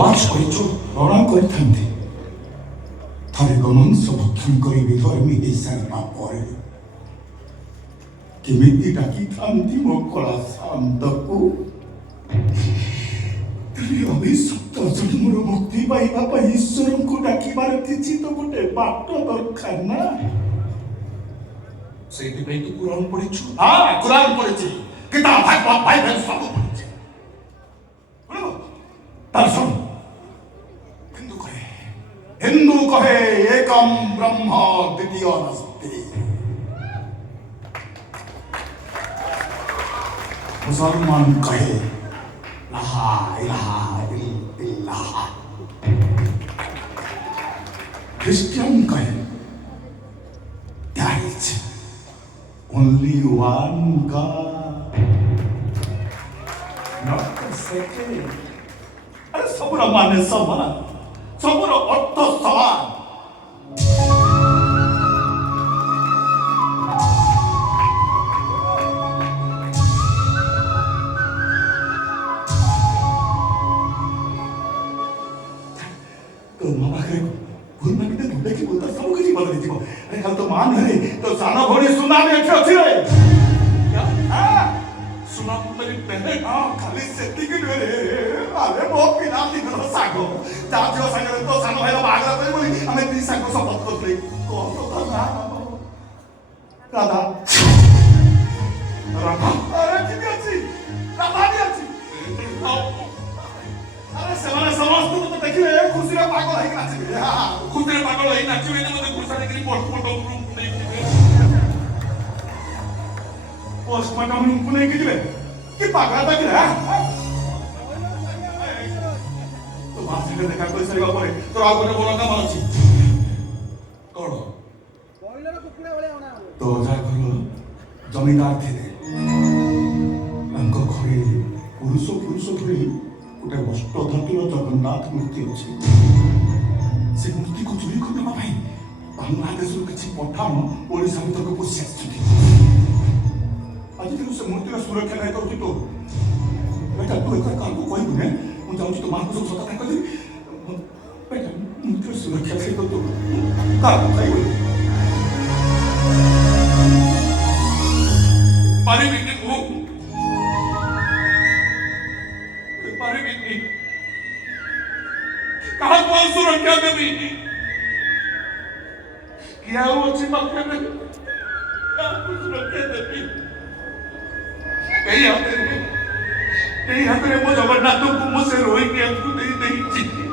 March କରିଛୁ ରଣା କରିଥାନ୍ତି। ଥରେ ଗୋମାଂସ ଭକ୍ଷଣ କରି ବିଧର୍ମୀ ହେଇସାରିବା ପରେ କେମିତି ଡାକିଥାନ୍ତି ମୋ କଳା ଶାନ୍ତକୁ। ଅଭିଶପ୍ତ ଜନ୍ମର ମୁକ୍ତି ପାଇବା ପାଇଁ ଈଶ୍ୱରଙ୍କୁ ଡାକିବାର କିଛି ତ ଗୋଟେ ବାଟ ଦରକାର ନା। ସେଇଥିପାଇଁ ତୁ କୁରାନ ପଢିଛୁ? ହଁ, କୁରାନ ପଢିଛି, ଗୀତା, ଭାଗବତ, ବାଇବେଲ ସବୁ ପଢିଛି। ତାର ଶୁଣ, हिंदू कहे एकम ब्रह्म द्वितीय नास्ति। मुसलमान कहे ला इलाहा इल्लल्लाह। क्रिश्चियन कहे there is only one God, not the second। अरे सबरा माने समान, सबरो अर्थ समान। तो मामा करे भूल मानी तो ढूंढे की बोलता सब कुछ बदल जीव। अरे कल तो मान है तो साना भोरी सुना में अच्छे अच्छे रे क्या? हाँ सुना मेरी पहले हाँ खाली सेटी की रे। अरे वो पिला दी तो सागो जातियों संगे तो सानो भाई लोग आगरा तो बोली हमें तीन सागो सब बात कर ले कौन तो था ना राधा राधा अरे कितनी अच्छी राधा भी अच्छी। अरे सेवाने समस्त तो देखिए खुशी रे पागल है नाची हां खुशी रे पागल है नाची में मते गुस्सा देखि पोस्ट फोटो रूम नहीं पोस्ट फोटो रूम नहीं किले कि पागल था कि हां तो मासिक देखा कोई सरीबा परे तो आ गोटे बोला काम अछि कोन बॉयलर कुकुड़ा वाले आना तो जा करो जमींदार थे अंको घरे पुरुष धरे गोटे अष्टधातुर जगन्नाथ मूर्ति अच्छी से मूर्ति को चोरी करने बांग्लादेश किसी पठाण ओडिशा भीतर को पशि आज से मूर्तिर सुरक्षा नहीं कर तो बेटा तू एक काम को कहबू ने मु जाऊँ तो मां को सब सता कर बेटा मूर्तिर सुरक्षा से तो का कहबू पानी बिकने को कहाँ कौन सुरक्षा देवी क्या वो अच्छी बात कर रही कहाँ को सुरक्षा देवी कहीं हाथ में वो जगन्नाथ को मुझसे रोई के आपको नहीं चाहिए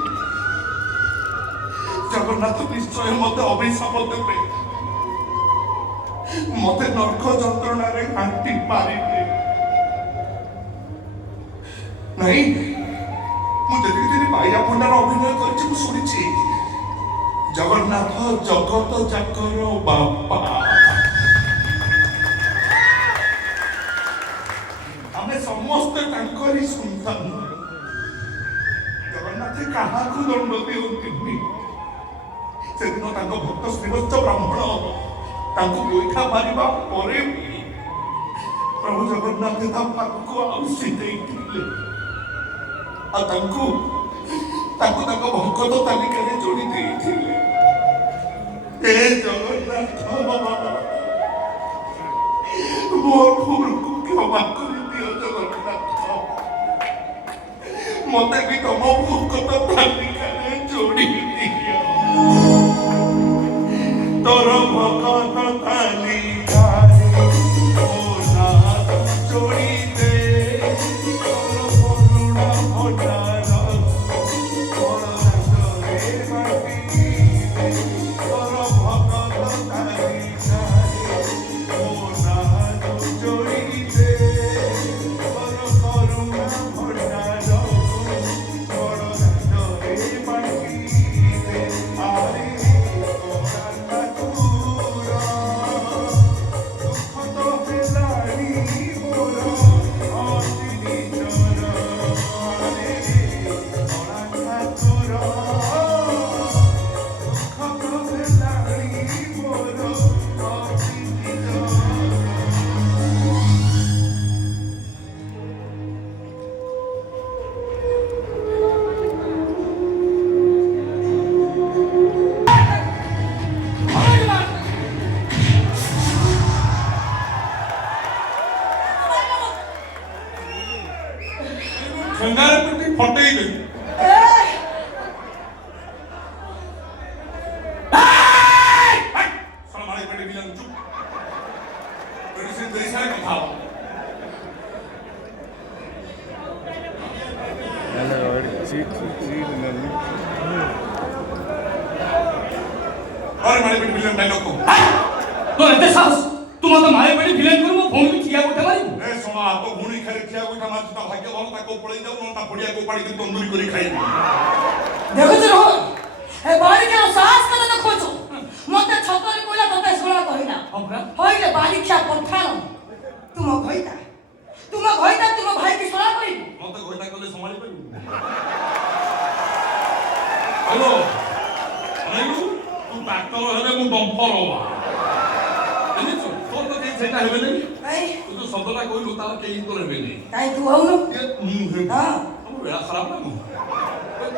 जगन्नाथ निश्चय मत अभिशाप देवे मत नरक जंत्रणा रे घाटी पारे नहीं मुझे बाइया पंडार अभिनय कर शुणी जगन्नाथ जगत जाकर बापा आम समस्ते सन्तान जगन्नाथ क्या दंड दिखती से दिन भक्त श्रीवत्स ब्राह्मण गोईठा मारिबा परे प्रभु जगन्नाथ पाखक आउसी भक्त तालिका जोड़ी जगन्नाथ मो भूल को क्षमा कर दियो जगन्नाथ मत भी तुम भक्त तालिका जोड़ी दियो तोर भक्त तालिका जोड़ी दे अरे मारे पेट विलन डायलॉग को तो एते साहस तुम तो मारे पेट विलन कर मो फोन भी ठिया गोटे मारी ए सोना तो गुणी खाली ठिया गोटा मार ता भाग्य भल ताको पळई जाऊ न ता पडिया को पाडी के तंदूरी करी खाइबी देखो तो ए बारी के साहस कर तो खोजो मते छतरी कोला तते सोला कहिना हमरा होइले बारी क्या पठानो तुम घइता तुम भाई की सोला कहि मते घइता कले संभाली पाइबू हेलो अनेलु तू डॉक्टर हेले मु डंपर होवा एनी तो तो के सेटा हेबे नहीं भाई तू तो शब्दटा कहिलु तार के इन तो हेबे नहीं काई तू हउनु हां हम बेला खराब ना मु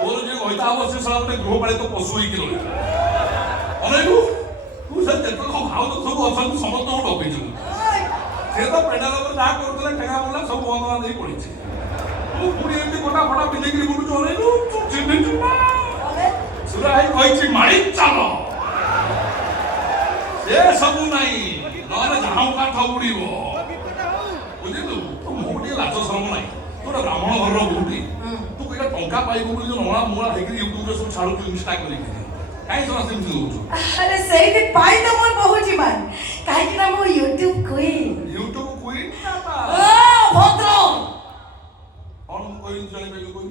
तोर जे घइता आवो से साला मते गृह पाले तो पशु होई कि रही अनेलु तू से ते तो भाव तो सब असन समस्त हो डबे छु से तो पेडाल पर ना करतले ठेगा बोला सब बंद नहीं पड़ी छे तू पूरी एमती कोटा फटा पिंधे कि बुलु अनेलु तू चिन्ह छु ना सुरा है कहिछि मारी चालो से सबु नाही नरे झाऊ काठ उड़ीबो बुझिलु तू मोटी लाज शरम नाही तोर ब्राह्मण घर बुटी तू कइला टंका पाइबो बोली जो नळा मुळा हेकि यूट्यूब रे सब छाडू इंस्टा करी काई तो आसे मिछु अरे सही ते पाई तो मोर बहुत जीवन काहे कि ना मोर YouTube क्वीन ना बा ओ भद्र कौन कोई जानि बेलु कोई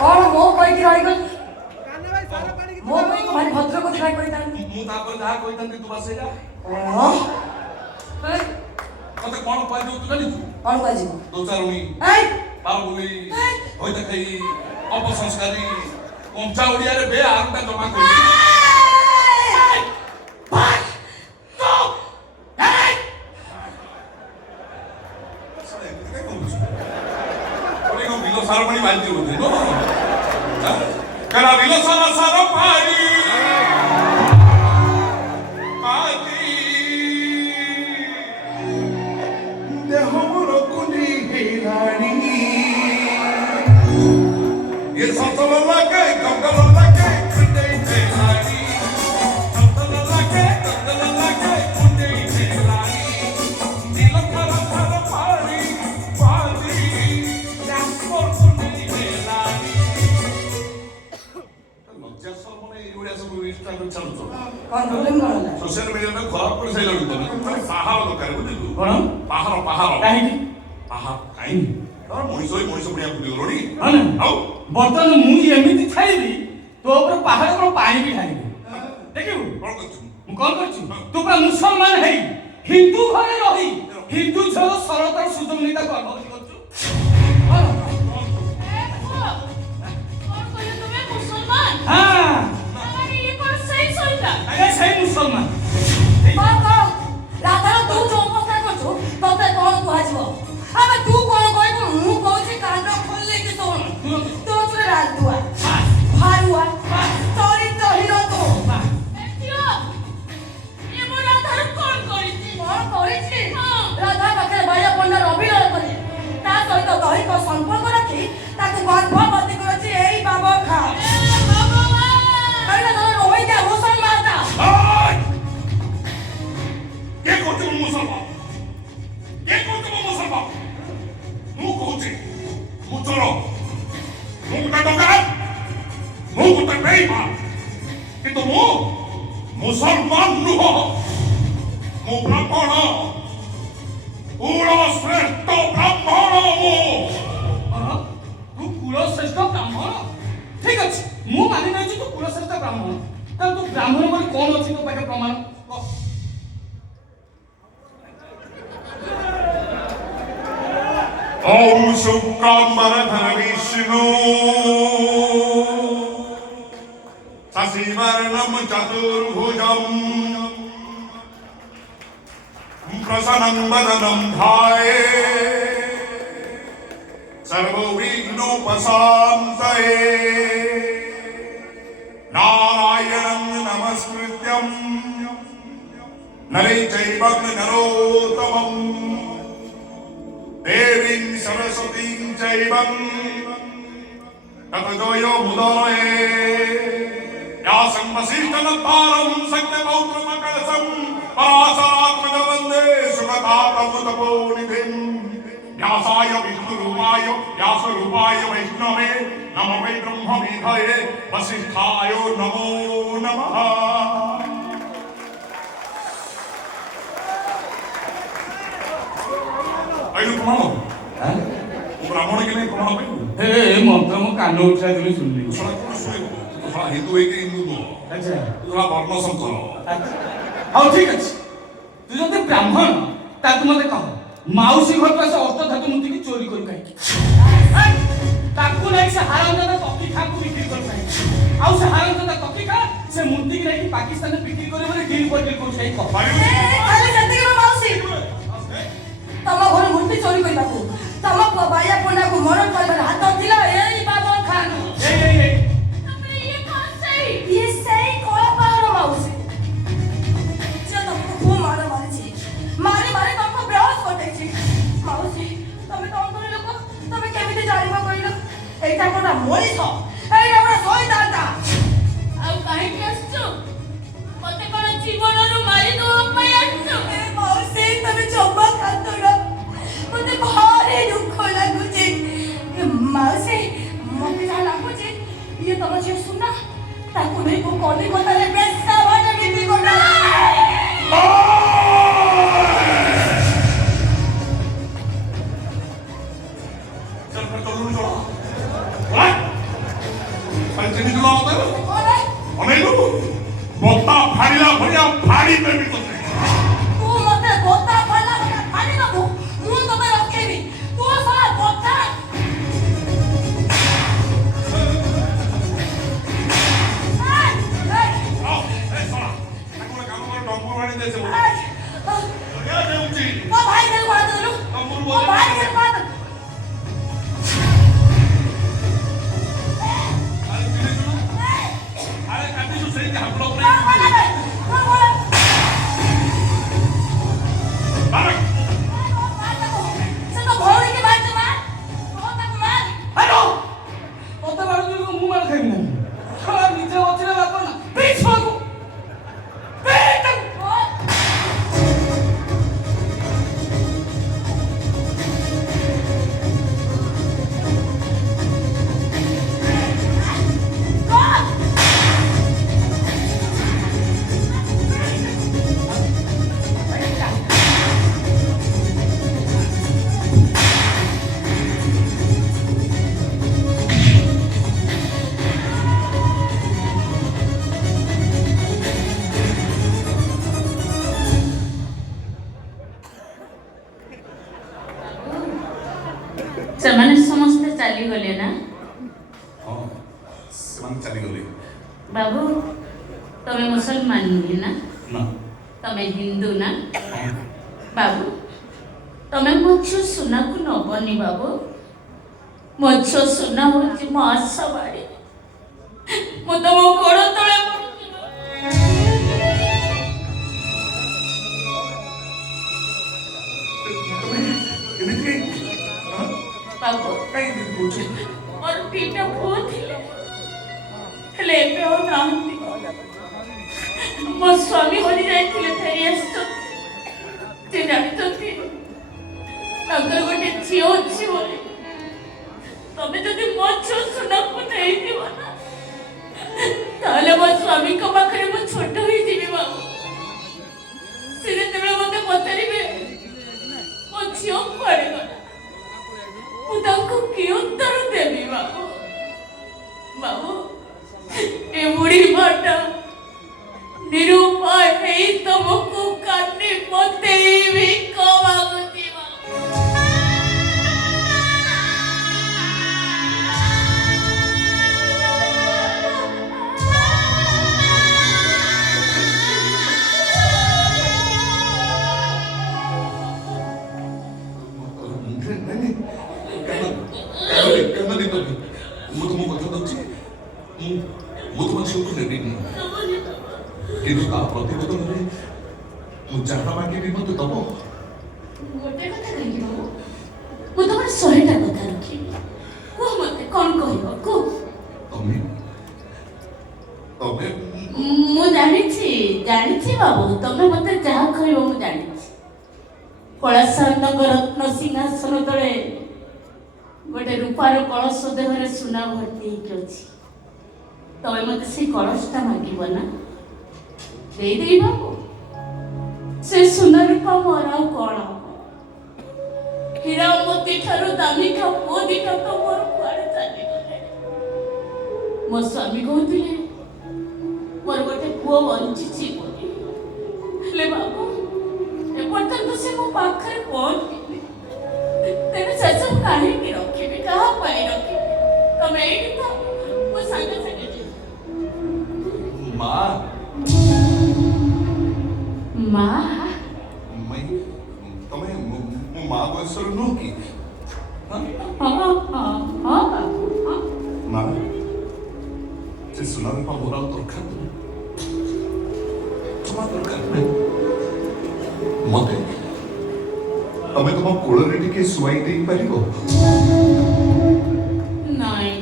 कौन मो कहि कि रहि गल मो कहि को भारी भद्र को ट्राई करि तान मु ता पर जा कोई तंती तू बसे जा ओ ए कते कोन पाइ दउ तू जानि कौन कहि दो चारुनी ए पारबुली होय त खई अपसंस्कारी कोमचा ओडिया रे बे आरटा जमा कर भाई तो ए सारे के कोमछ ओरे को बिलो सारो पनि बाल्टी होते नो करा बिलो सारो पारी पाती देह मोर कुनी हिलानी ये संतल लागे कंगल लागे कुंडे हिलानी संतल लागे कंगल लागे कुंडे हिलानी दिल खरा खरा पारी पाती मोर कुंडे हिलानी लज्जा शर्म ने एवढ्या सब इंस्टाग्राम चालतो कौन प्रॉब्लम कौन है सोशल मीडिया में खराब पड़ जाइला तो पाहाड़ दरकार बुझिलु कोन पाहाड़ काहे की पाहाड़ काई तर मଣିଷ पुडिया बुझि गलोनी हां आउ बर्तन मु एमिति खाइबी तो ऊपर पहाड़ को पानी भी खाइबी देखियो कोन करछु मु कोन करछु तू पूरा मुसलमान है हिंदू घरे रही हिंदू छर सरकार सुजम नेता को अनुभव करछु हां हां अरे सही मुसलमान बाबा राधा तू जो अवस्था करछु तते कोन कुहाजिबो अबे तू कोन कहबो मु कहछि कान खोलले कि तोन तो चले राजुआ भारुआ तोरी तो हिरो तो कोन करिछि राधा पाखे भाइया पंडा रविलाल करे ता सहित दही को संपर्क रखी ताकू गर्भवती करछि एई बाबा खा अरे ना रोई जा मुसलमान ता के कोते मुसलमान के कोते मुसलमान मु कोते मु चलो मु का डोका मु कोते बेईमान किंतु मु मुसलमान नुह मु ब्राह्मण कुल श्रेष्ठ ब्राह्मण मु तू कुल श्रेष्ठ ब्राह्मण ठीक अछि मु मानि नै तू कुल श्रेष्ठ ब्राह्मण त तू ब्राह्मण बोली कोन अछि तो पाके प्रमाण ओम शुक्रांबरधर विष्णु शशिवर्णं चतुर्भुजं प्रसन्नं वदनं ध्याये सर्वविघ्नोपशान्तये नारायणं नमस्कृत्यं नरे चैव नरोत्तमम् देवीं सरस्वतीं चैव ततो यो मुदोरये यासं वसिष्ठनत्तारं सत्यपौत्रमकलशं पराशरात्मजवन्दे सुगतापमुतपोनिधिं व्यासाय विष्णुरूपाय व्यासरूपाय वैष्णवे नमो वै ब्रह्मवेदाय वसिष्ठाय नमो नमः। आइलो प्रमाण ब्राह्मण के लिए प्रमाण पाइलु हे मंत्र मो कान उठा दिली सुनली साला कोन सुइबो साला हिंदू है कि हिंदू नो अच्छा साला वर्ण संकर ଆଉ ଠିକ ଅଛି ତୁ ଯଦି ବ୍ରାହ୍ମଣ ତାହେଲେ ତୁ ମତେ କହ ମାଉସୀ ଘରକୁ ଆସ ଅର୍ଥ ଧାତୁ ମୁତିକି ଚୋରି କରୁ କାହିଁକି ତାକୁ ନେଇ ସେ ହାରାମଜାଦା ତକି ଖାକୁ ବିକ୍ରି କରୁ କାହିଁକି ଆଉ ସେ ହାରାମଜାଦା ତକି ଖା ସେ ମୁତିକି ନେଇକି ପାକିସ୍ତାନରେ ବିକ୍ରି କରିବ ବୋଲି ଡିଲ୍ କରିକି କହୁଛି କାହିଁକି କହ ଖାଲି ସେତିକି ର ମାଉସୀ ତମ ଘର ମୂର୍ତ୍ତି ଚୋରି କରିବାକୁ ତମ ବାୟା ପଣ୍ଡାକୁ ମରଣ କରିବାର ହାତ ଥିଲା ଏଇ ବାବା ଖାନ ଏଇ ତମେ ଇଏ ସେଇ କଳାପାହାଡ଼ ମାଉସୀ ଯେ ତମକୁ ଖୁବ ମାଡ଼ ମାରିଛି ମାରି ମାରି ତମକୁ ବେହୋସ କରିଦେଇଛି ମାଉସୀ ତମେ ତ ଅନ୍ତରୀ ଲୋକ ତମେ କେମିତି ଜାଣିବ କହିଲ ଏଇଟା ଗୋଟେ ମଣିଷ ଏଇଟା ଗୋଟେ ଶହୀଦାନ୍ତା ଆଉ କାହିଁକି ଆସିଛୁ ମତେ କଣ ଜୀବନରୁ ମାରି ଦେବା ପାଇଁ ଆସିଛୁ ମାଉସୀ ତମେ ଜମା କାନ୍ଦୁନ ମତେ ଭାରି ଦୁଃଖ ଲାଗୁଛି ମାଉସୀ ମତେ ଯାହା ଲାଗୁଛି ଇଏ ତମ ଝିଅ ସୁନା ତାକୁ ନେଇ କଲିକତାରେ ବେଶା ଭାଟ ବିକ୍ରି କରିଦେଲା चल फिर चलो चलो व्हाट चल चली चलो मत अनेलो बोता फाड़ीला भरिया फाड़ी पे भी तो तू मते बोता फाड़ला भरिया फाड़ी दबो ମୁଁ ତତେ ରଖେଇବି ତୁ ଶଳା ବୋତା आओ ए साला ताको काम कर डंबू वाणी दे से क्या देउची ମୋ ଭାଇ ଦେଲ ମାର ଦେଲୁ डंबू ମୋ ଭାଇ ଦେଲ ମାର अरे चली चलो अरे काटी सु सही का हम लोग बाबा ସେ ତ ଭଉଣୀକି ମାରିଛି ମାର ତାକୁ ମାର ହାଲୋ ମତେ ମାରୁ ଦିଲୁ ମୁଁ ମାର ଖାଇବି ନା ଖରା ନିଜେ ଅଛିରେ ବାପ ନା ପିଛକୁ ସେମାନେ ସମସ୍ତେ ଚାଲିଗଲେ ନା हां समान चली गली ବାବୁ ତମେ ମୁସଲମାନ ନୁହେଁ ନା ना ତମେ ହିନ୍ଦୁ ନା ବାବୁ ତମେ ମୋ ଝିଅ ସୁନାକୁ ନବନି ବାବୁ ମୋ ଝିଅ ସୁନା ହଉଛି ମୋ ଆଶା ବାଡ଼ି ମୁଁ ତମ ଗୋଡ଼ ତଳେ ପଡୁଛି इनके ବାବୁ कहीं भी पूछो ମୋର ଦିଟା ପୁଅ ଥିଲେ ହେଲେ ଏବେ ଆଉ ନାହାନ୍ତି ମୋ ସ୍ୱାମୀ ହଜି ଯାଇଥିଲେ ଫେରି ଆସିଛନ୍ତି ସେ ଜାଣିଛନ୍ତି ତାଙ୍କର ଗୋଟେ ଝିଅ ଅଛି ବୋଲି ତମେ ଯଦି ମୋ ଝିଅ ସୁନାକୁ ନେଇଯିବ ନା ତାହେଲେ ମୋ ସ୍ୱାମୀଙ୍କ ପାଖରେ ମୁଁ ଛୋଟ ହେଇଯିବି ବାବୁ ସେ ଯେତେବେଳେ ମତେ ପଚାରିବେ ମୋ ଝିଅ କୁଆଡ଼େ ଗଲା ମୁଁ ତାଙ୍କୁ କି ଉତ୍ତର ଦେବି ବାବୁ ବାବୁ ଏ ବୁଢ଼ୀ ମାଟା ନିରୁପାୟ ହେଇ ତମକୁ କାନି ପତେଇବି କବାଗୁଛି नहीं करना नहीं तो ମୁଁ ତୁମ କଥା ଦଉଛି ମୁଁ ତୁମ ଝିଅକୁ ନେବିନି କିନ୍ତୁ ତା ପ୍ରତିବଦଳରେ ମୁଁ ଯାହା ମାଗିବି ମୋତେ ଦବ ଗୋଟେ କଥା କହିବି ବାବୁ ମୁଁ ତମର 100ଟା କଥା ରଖିବି କୁହ ମତେ କ'ଣ କହିବ କୁହ ତମେ ତମେ ମୁଁ ଜାଣିଛି ବାବୁ ତମେ ମତେ ଯାହା କହିବ ମୁଁ ଜାଣିଛି କଳାସାନଙ୍କ ରତ୍ନ ସିଂହାସନ ତଳେ ଗୋଟେ ରୂପାର କଳସ ଦେହରେ ସୁନା ଭର୍ତ୍ତି ହେଇକି ଅଛି। ତମେ ମତେ ସେ କଳସଟା ମାଗିବ ନା? ଦେଇଦେବି ବାବୁ। ସେ ସୁନା ରୂପା ମୋର ଆଉ କଣ? ହୀରା ମୋତି ଠାରୁ ଦାମିକା ପୁଅ ଦିଟା ତ ମୋର କୁଆଡେ ଚାଲିଗଲେ। ମୋ ସ୍ୱାମୀ କହୁଥିଲେ ମୋର ଗୋଟେ ପୁଅ ବଞ୍ଚିଛି ବୋଲି, ହେଲେ ବାବୁ ଏପର୍ଯ୍ୟନ୍ତ ସେ ମୋ ପାଖରେ ପହଞ୍ଚିନି। ତେଣୁ ସେସବୁ କାହିଁକି ରଖିବି? କାହା ପାଇଁ ରଖିବି? ତମେ ଏଇଠି ତ ମୋ ସାଙ୍ଗେ ସାଙ୍ଗେ ଯିବି। ମା ମା ତମେ ମୋ ମା ବୟସର ନୁହଁ କି? ହଁ ବାବୁ ହଁ। ମା ସେ ସୁନା ରୂପା ମୋର ଆଉ ଦରକାର ନାହିଁ, ଜମା ଦରକାର ନାହିଁ। ମତେ ତମେ ତମ କୋଳରେ ଟିକେ ଶୁଆଇ ଦେଇପାରିବ? ନାଇଁ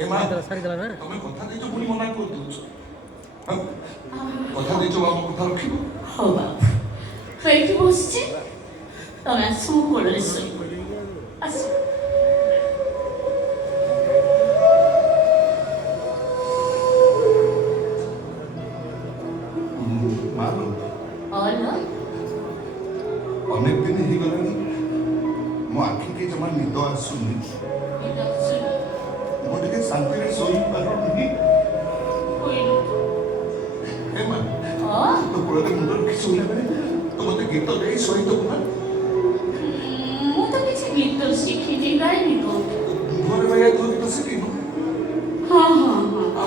ଏ ମା ତମେ କଥା ଦେଇଛ ପୁଣି ମନା କରିଦଉଛ। କଥା ଦେଇଛ ଆମ କଥା ରଖିବ? ହଉ ବାବୁ ତୁ ଏଇଠି ବସିଛି, ତମେ ଆସ ମୋ କୋଳରେ ଶୋଇପଡ। ଆସ। ମା ଅନେକ ଦିନ ହେଇଗଲାଣି ମୋ ଆଖିକି ଜମା ନିଦ ଆସୁନି। ମୁଁ ଟିକେ ଶାନ୍ତିରେ ଶୋଇପାରୁନି। ତୋ କୋଳରେ ମୁଣ୍ଡ ରଖି ଶୋଇଲା ବେଳେ ତୁ ମତେ ଗୀତ ଦେଇ ଶୋଇଦବୁ ନା? ମୁଁ ତ କିଛି ଗୀତ ଶିଖିନି, ଗାଇନି ତ। ଘରେ ଭାଇ ତୁ ଗୀତ ଶିଖିନୁ? ହଁ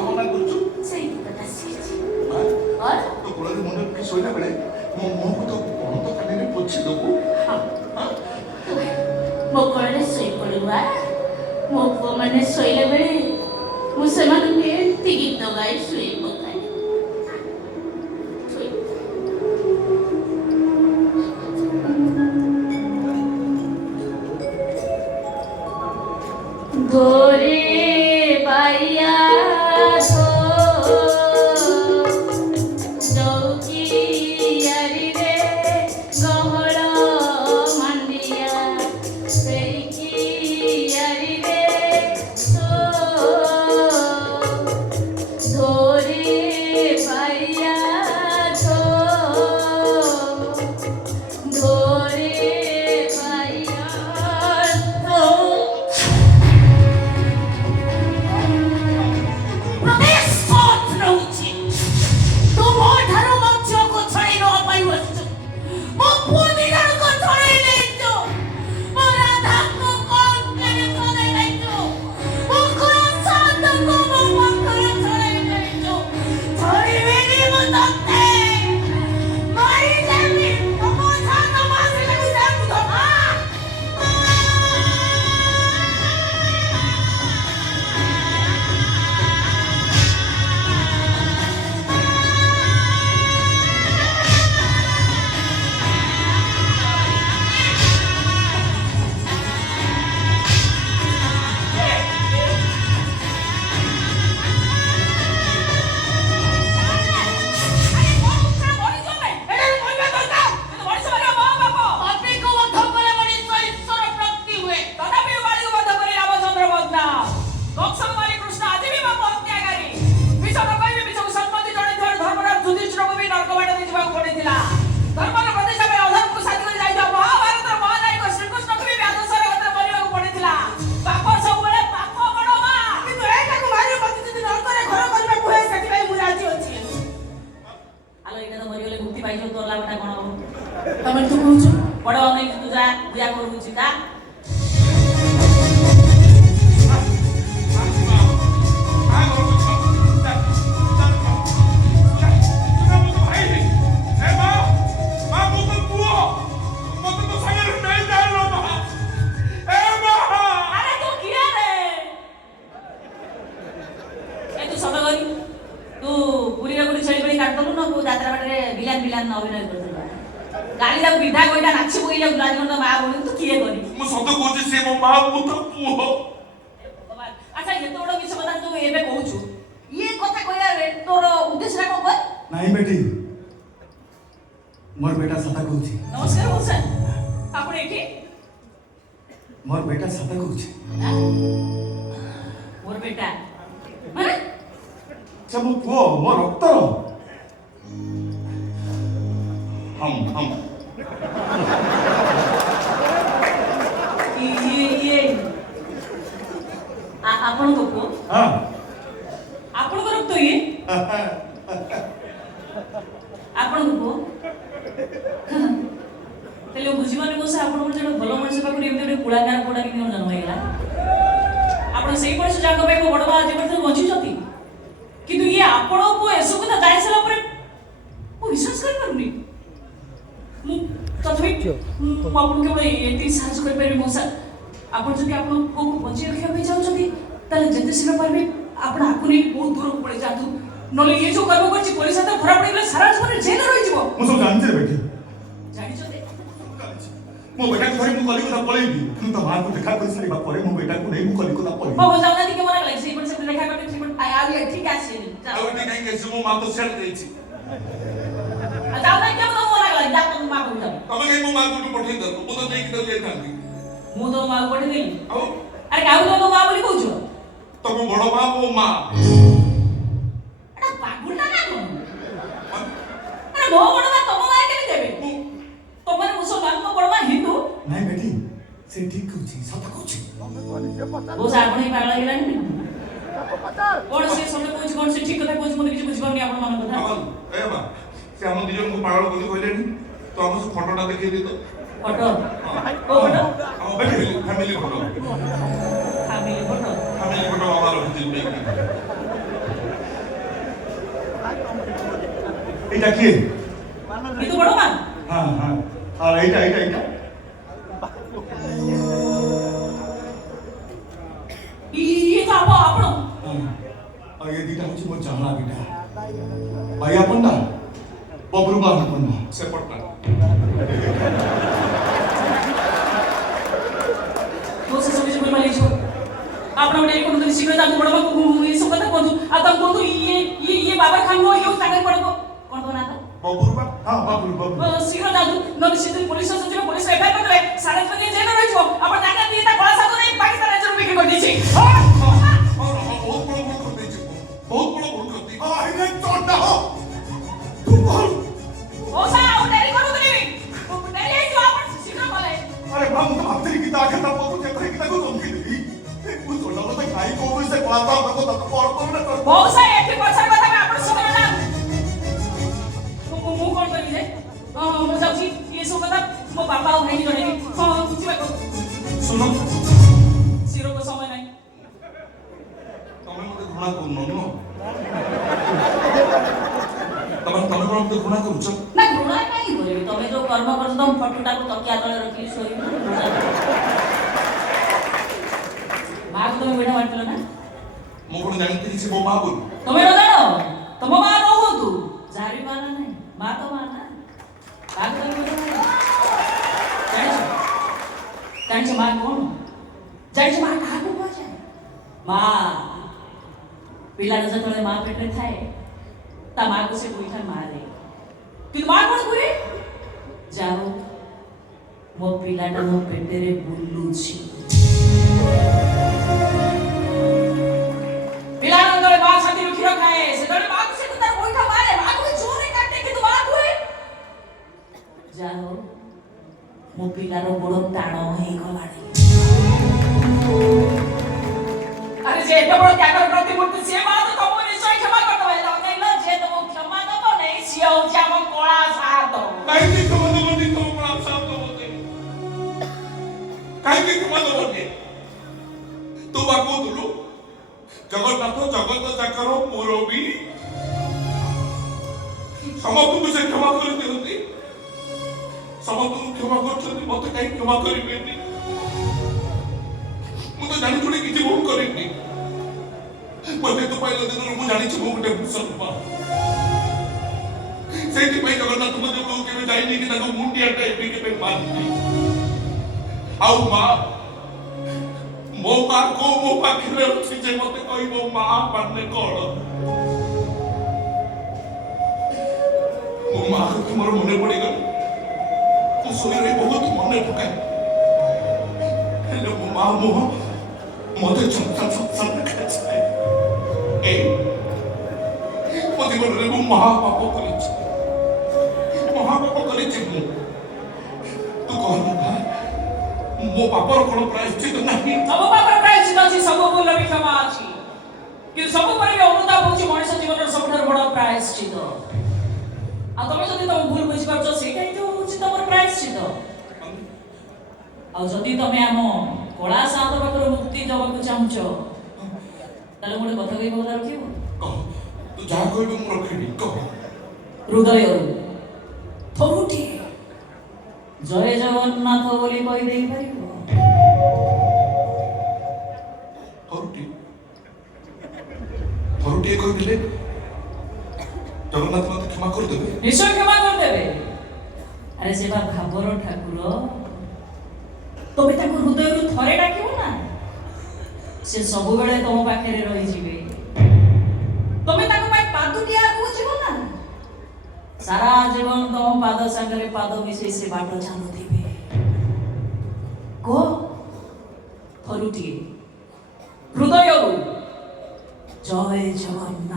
ମନା କରୁଛୁ? ସେଇ ଗୀତଟା ଶିଖିଛି। ତୋ କୋଳରେ ମୁଣ୍ଡ ରଖି ଶୋଇଲା ବେଳେ ମୋ ମୁହଁକୁ ତ ପଣତ କାନିରେ ପୋଛି ଦବୁ। ମୋ କୋଳରେ ଶୋଇପଡ଼ିବୁ। ମୋ ପୁଅମାନେ ଶୋଇଲା ବେଳେ ମୁଁ ସେମାନଙ୍କୁ ଏମିତି ଗୀତ ଗାଇ ଶୋଇ ପକାଏ। गोरे बाइया ତମେ ତୁ କହୁଛୁ ବଡ଼ ଅନେକ ତୁ ଯା ବୁୟା କରୁଛି ତା गालीला विधा कोइला नाची पइला गुलाजी मन मा बोली तू किए करी मु सत कहूची से मो मा मु तो पुओ भगवान अच्छा ये तो बड़ विषय बता तू एबे कहूछु ये कथा कहया रे तोर उद्देश्य रा कोन नहीं बेटी मोर बेटा सता कहूची नमस्कार भूषण ଏଠି मोर बेटा सत कहूँ ମୋର ବେଟା ମାନେ से मो पुओ मो रक्तर हम ଇଏ ଆପଣଙ୍କ ପୁଅ हाँ ଆପଣଙ୍କ ରକ୍ତ ଇଏ ଆପଣଙ୍କ ପୁଅ ତାହେଲେ ବୁଝିପାରୁନି ବସ ଆପଣଙ୍କର ଜଣେ ଭଲ ମଣିଷ ପାଖରୁ ଏମିତି ଗୋଟେ କୁଳାକାର ପୁଅଟା କେମିତି ଜନ୍ମ ହେଇଗଲା ଆପଣ ସେଇ ମଣିଷ ଯାଙ୍କ ପାଇଁ ମୋ ବଡ଼ ମା ଆଜି ପର୍ଯ୍ୟନ୍ତ ବଞ୍ଚିଛନ୍ତି କିନ୍ତୁ ଇଏ ଆପଣଙ୍କ ପୁଅ ଏସବୁ କଥା ଜାଣି ସାରିଲା ପରେ ମୁଁ ବିଶ୍ୱାସ କରିପାରୁନି ମୁଁ ତଥାପି ମୁଁ ଆପଣଙ୍କୁ କେବଳ ଏତିକି ସାହାଯ୍ୟ କରିପାରିବି ମଉସା ଆପଣ ଯଦି ଆପଣଙ୍କ ପୁଅକୁ ବଞ୍ଚେଇ ରଖିବା ପାଇଁ ଚାହୁଁଛନ୍ତି ତାହେଲେ ଯେତେ ଶୀଘ୍ର ପାରିବେ ଆପଣ ଆକୁ ନେଇ ବହୁତ ଦୂରକୁ ପଳେଇ ଯାଆନ୍ତୁ ନହେଲେ ଇଏ ଯୋଉ କର୍ମ କରିଛି ପୋଲିସ ହାତରେ ଧରା ପଡ଼ିଗଲେ ସାରା ଜୀବନ ଜେଲରେ ରହିଯିବ मु सब जानते बेटी ଜାଣିଛନ୍ତି मो बेटा को धरी मु कलिकता पळेबी किंतु तो मां को देखा कर सारिबा परे मो बेटा को नहीं मु कलिकता पळेबी बाबू जाऊनाହାନ୍ତି କେମନ ଲାଗିଲା ସେଇପଟେ ସେପଟେ ଦେଖା କରିକି ସେଇପଟେ ଆଉ ଏଠିକି ଆସିନି ଆଉ ଏଠି କାଇଁ କେସି मो मां तो छेड़ देछि ଯାଉନାହାନ୍ତି କେମନ ମୋ ଲାଗିଲା ଯା ତମ ମା କହୁଛ तमे काई मो मां को पठेई दर मु तो नेकी दर जाइतांती ମୁଁ ତମ ମାକୁ ପଠେଇଦେଲି ଆଉ ଆରେ କାହାକୁ ତମ ମା ବୋଲି କହୁଛ ତମ ବଡ ମା ମୋ ମା ଏଟା ପାଗୁଲଟା ନା କଣ ଆରେ ମୋ ବଡ଼ ମା ତମ ମା କେମିତି ଦେବେ ତମର ମୁସଲମାନ ମୋ ବଡ଼ ମା ହିନ୍ଦୁ नहीं बेटी से ठीक कहूछि सत कहूछि वो ଆପଣ ହିଁ ପାଗଳ ହେଇଗଲାଣି କଣ ସେ ସତ କହୁଛି କଣ ସେ ଠିକ କଥା କହୁଛି ମୋତେ କିଛି ବୁଝିପାରୁନି ଆପଣ ମାନଙ୍କ କଥା ए बा से हम दी जन को पागल बोली कहलेनी तो हम से फोटोटा देखि दे तो ଫଟୋ କୋଉ ଫଟୋ हम फैमिली फोटो ଫ୍ୟାମିଲି ଫଟୋ हमारो दिल में एटा की କିନ୍ତୁ ବଡ଼ ମା हां हां और एटा ଇଏ ତ ଆପଣ और ये दीटा होछि मो जाना बेटा भाई अपन ना बबरू बा अपन ना से पट्टा ମୋ ସେ ସବୁ ସବୁ ମାରି ଯିବ ଆପଣ ଗୋଟେ କୋନ ଦିନ ଶୀଘ୍ର ତାଙ୍କୁ ବଡ଼ ବାବୁ ଏ ସବୁ କଥା କୁହନ୍ତୁ ଆଉ ତାଙ୍କୁ କୁହନ୍ତୁ ଇଏ ବାବା ଖାନ ମୋ ଇଏ ତାଙ୍କର ପଡବ କଣ ତ ନା ତ बबरू बा हां बबरू ଶୀଘ୍ର ଯାଆନ୍ତୁ ନହେଲେ ସେ ପୋଲିସ ସଚିବ ପୋଲିସ ଏଫଆଇଆର କରିଦେବେ ସାରା ଜୀବନ ଜେଲରେ ରହିଯିବ ଆପଣ ଜାଣିନାହାନ୍ତି ତା କଳା ସାଗର ନେଇ ପାକିସ୍ତାନ ରାଜ୍ୟରୁ ବିକ୍ରି କରିଦେଇଛି बहुत बड़ा भूल करती हां इने चोटा हो तू बोल ओ सा ଆଉ ଡେରି କରୁଥିଲି ଡେରି ହେଇଯିବ ଆପଣ ଶୀଘ୍ର ଗଲେ अरे बाबू तो भाबते कि ताकत ना बोलू के कि ताको धमकी देबी तू सोला तो खाई को से पळाता ताको ताको पर ना कर ବହୁତ ସାରା ଏଠି ପଛର କଥା ଆପଣ ଶୁଣିବେ ନା ମୁଁ କଣ କରିବି ଯେ ମୁଁ ଯାଉଛି ଏ ସବୁ କଥା ମୋ ବାପା ଆଉ ଭାଇକି ଜଣେଇବି ହଁ କିଛି ବାଟ सुनो ଶିରକୁ ସମୟ ନାହିଁ ତମେ ମତେ ଘୃଣା କରୁନ ନ ତମେ କଣ ମତେ ଘୃଣା କରୁଛ ନା ଘୃଣା କାହିଁ କରିବି ତମେ ଯୋଉ କର୍ମ କରୁଛ ତମ ଫଟୋଟାକୁ ତକିଆ ତଳେ ରଖିକି ଶୋଇବି ମାକୁ ତମେ ବେଢା ବାଣ୍ଟିଲ ନା ମୁଁ କଣ ଜାଣିଥିଲି ସେ ମୋ ମା ବୋଲି ତମେ ନ ଜାଣ ତମ ମା ନ ହୁଅନ୍ତୁ ଯାହାର ବି ମା ନାହିଁ ମା ତ ମା ନା କାହାକୁ ତମେ ବେଢା ଜାଣିଛ ମା କଣ ଜାଣିଛ ମା କାହାକୁ କୁହାଯାଏ ମା ପିଲାଟା ଯେତେବେଳେ ମା ପେଟରେ ଥାଏ ତା ମାକୁ ସେ ଗୋଇଠା ମାରେ କିନ୍ତୁ ମା କଣ କୁହେ ଯାଉ ମୋ ପିଲାଟା ମୋ ପେଟରେ ବୁଲୁଛି ପିଲାଟା ଯେତେବେଳେ ମା ଛାତିରୁ କ୍ଷୀର ଖାଏ ସେତେବେଳେ ମାକୁ ସେ ତାର ଗୋଇଠା ମାରେ ମାକୁ ଜୋରରେ କାଟେ କିନ୍ତୁ ମା କୁହେ ଯାଉ ମୋ ପିଲାର ଗୋଡ଼ ଟାଣ ହେଇଗଲାଣି अरे जे एत बड़ त्यागर प्रतिमूर्ति से मା तो तमो निश्चय क्षमा करदो हे लगे जे तमो क्षमा दबो नहीं सिया हो जे हम कोळा साथ दो काहे की क्षमा दबोनी तुम कोळा साथ दबोते काहे की क्षमा दबोनी तू बाको तुलु जगन्नाथ जगत जाकर मुरबी समस्तु से क्षमा कर दियंती समस्तु क्षमा करछंती मते काहे क्षमा करिबेनी ମୁଁ ତ ଜାଣି ଶୁଣି କିଛି ଭୁଲ କରିନି ମୋତେ ତ ପାଇଲା ଦିନରୁ ମୁଁ ଜାଣିଛି ମୁଁ ଗୋଟେ ମୁସଲମାନ ସେଇଥିପାଇଁ ଜଗନ୍ନାଥ ମନ୍ଦିରକୁ କେବେ ଯାଇନି କି ତାକୁ ମୁଣ୍ଡିଆଟା ଏବେ କେବେ ମାରିନି ଆଉ ମା ମୋ ମା କୋଉ ମୋ ପାଖରେ ଅଛି ଯେ ମତେ କହିବ ମା ମାନେ କଣ ମୋ ମା କଥା ମୋର ମନେ ପଡିଗଲା ମୁଁ ଶୋଇ ରହି ବହୁତ ମନେ ପକାଏ। ହେଲେ ମୋ ମା ମୁହଁ ମତେ ଛଙ୍କା ଦେଖାଯାଏ। ମୋ ଜୀବନରେ ମୁଁ ମହାପାପ କରିଛି, ମହାପାପ କରିଛି ମୁଁ। ତୁ କହ ମୋ ପାପର କ'ଣ ପ୍ରାୟଶ୍ଚିତ ନାହିଁ? ସବୁ ପାପର ପ୍ରାୟଶ୍ଚିତ ଅଛି, ସବୁ ଭୁଲର ବି କ୍ଷମା ଅଛି, କିନ୍ତୁ ସବୁ ପରେ ବି ଅନୁତାପ ହେଉଛି ମଣିଷ ଜୀବନର ସବୁଠାରୁ ବଡ଼ ପ୍ରାୟଶ୍ଚିତ। ଆଉ ତମେ ଯଦି ତମ ଭୁଲ ବୁଝିପାରୁଛ, ସେଇଟା ହିଁ ତ ହେଉଛି ତମର ପ୍ରାୟଶ୍ଚିତ। ଆଉ ଯଦି ତମେ ଆମ କଳା ସାଧ ପାଖରୁ ମୁକ୍ତି ଦେବାକୁ ଚାହୁଁଛ, ତାହେଲେ ଗୋଟେ କଥା କହିବ, କଥା ରଖିବ? ତୁ ଯାହା କହିବୁ ମୁଁ ରଖିବି। କହ। ହୃଦୟରୁ ଥରୁଟିଏ ଜୟ ଜଗନ୍ନାଥ ବୋଲି କହିଦେଇ ପାରିବ? ଥରୁଟିଏ କହିଦେଲେ ଜଗନ୍ନାଥ ମତେ କ୍ଷମା କରିଦେବେ? ନିଶ୍ଚୟ କ୍ଷମା କରିଦେବେ। ଆରେ ସେ ବା ଭାବର ଠାକୁର। ତମେ ତାଙ୍କୁ ହୃଦୟରୁ ଥରେ ଡାକିବ ନା, ସେ ସବୁବେଳେ ତମ ପାଖରେ ରହିଯିବେ। ତମେ ତାଙ୍କ ପାଇଁ ପାଦଟିଏ ଆଗକୁ ଯିବ ନା, ସାରା ଜୀବନ ତମ ପାଦ ସାଙ୍ଗରେ ପାଦ ମିଶେଇ ସେ ବାଟ ଚାଲୁଥିବେ। କହ ଥରୁଟିଏ ହୃଦୟରୁ ଜୟ ଜଗନ୍ନାଥ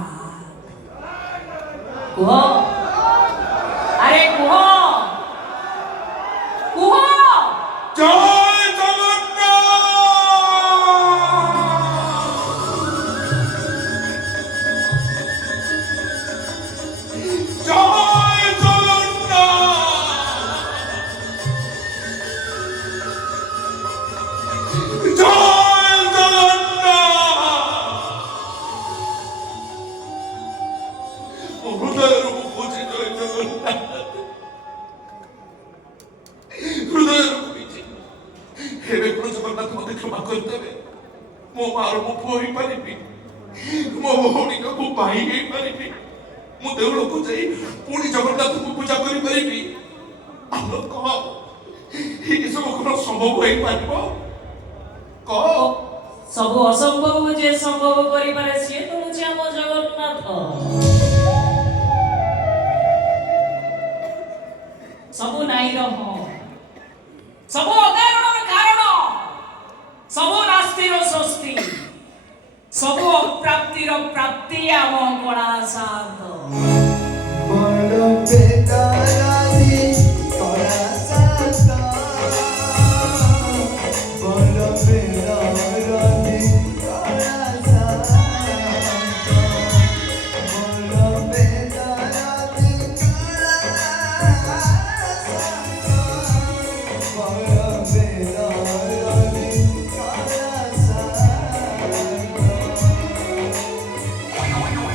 କୁହ। ଆରେ କୁହ, କୁହ ଜୟ ଜଗନ୍ନାଥ। জয় জগন্নাথ। জয় জগন্নাথ। হৃদয়ের বুঝি জয় জগন্নাথ, হৃদয়ের বুঝি। হেবে কোন জগন্নাথ মতে ক্ষমা করদেবে। ମୋ ମାର ମୁଁ ପୁଅ ହେଇପାରିବି, ମୋ ଭଉଣୀର ମୁଁ ଭାଇ ହେଇପାରିବି, ମୁଁ ଦେଉଳକୁ ଯାଇ ପୁଣି ଜଗନ୍ନାଥଙ୍କୁ ପୂଜା କରିପାରିବି। ଆଲୋ କହ, ଏସବୁ କ'ଣ ସମ୍ଭବ ହେଇପାରିବ? କହ। ସବୁ ଅସମ୍ଭବ ଯେ ସମ୍ଭବ କରିପାରେ, ସିଏ ତ ହେଉଛି ଆମ ଜଗନ୍ନାଥ। ସବୁ ନାଇର ହଁ, ସବୁ ଅକାରଣର କାରଣ, ସବୁ ନାସ୍ତିର ସ୍ୱସ୍ତି, ସବୁ ଅପ୍ରାପ୍ତିର ପ୍ରାପ୍ତି ଆମ କଳା ସାଧ।